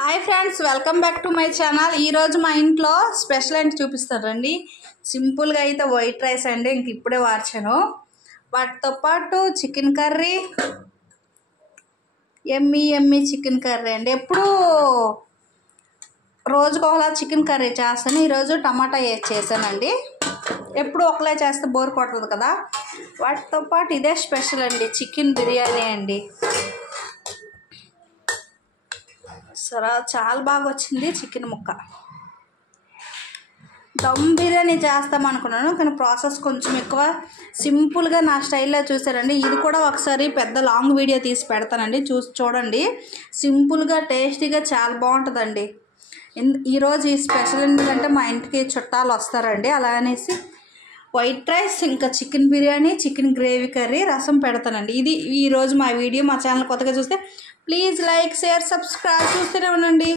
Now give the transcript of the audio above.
Hi friends, welcome back to my channel. ఈరోజు మా ఇంట్లో స్పెషల్ ఏంటి చూపిస్తారండి. సింపుల్గా అయితే వైట్ రైస్ అండి, ఇంక ఇప్పుడే వార్చాను. వాటితో పాటు చికెన్ కర్రీ, ఎమ్మి చికెన్ కర్రీ అండి. ఎప్పుడు రోజుకు ఒకలా చికెన్ కర్రీ చేస్తాను, ఈరోజు టమాటా వేసి చేశానండి. ఎప్పుడు ఒకలా చేస్తే బోర్ కొట్టదు కదా. వాటితో పాటు ఇదే స్పెషల్ అండి, చికెన్ బిర్యానీ అండి. సరే, చాలా బాగా వచ్చింది చికెన్ ముక్క. దమ్ బిర్యానీ చేస్తాం అనుకున్నాను, కానీ ప్రాసెస్ కొంచెం ఎక్కువ. సింపుల్గా నా స్టైల్లో చూసారండి. ఇది కూడా ఒకసారి పెద్ద లాంగ్ వీడియో తీసి పెడతానండి, చూడండి. సింపుల్గా టేస్టీగా చాలా బాగుంటుందండి. ఈరోజు ఈ స్పెషల్ ఎందుకంటే మా ఇంటికి చుట్టాలు వస్తారండి, అలా అనేసి వైట్ రైస్, ఇంకా chicken biryani, chicken gravy curry, రసం పెడతానండి. ఇది ఈరోజు మా వీడియో. మా ఛానల్ కొత్తగా చూస్తే ప్లీజ్ లైక్, షేర్, సబ్స్క్రైబ్. చూస్తూనే ఉండండి.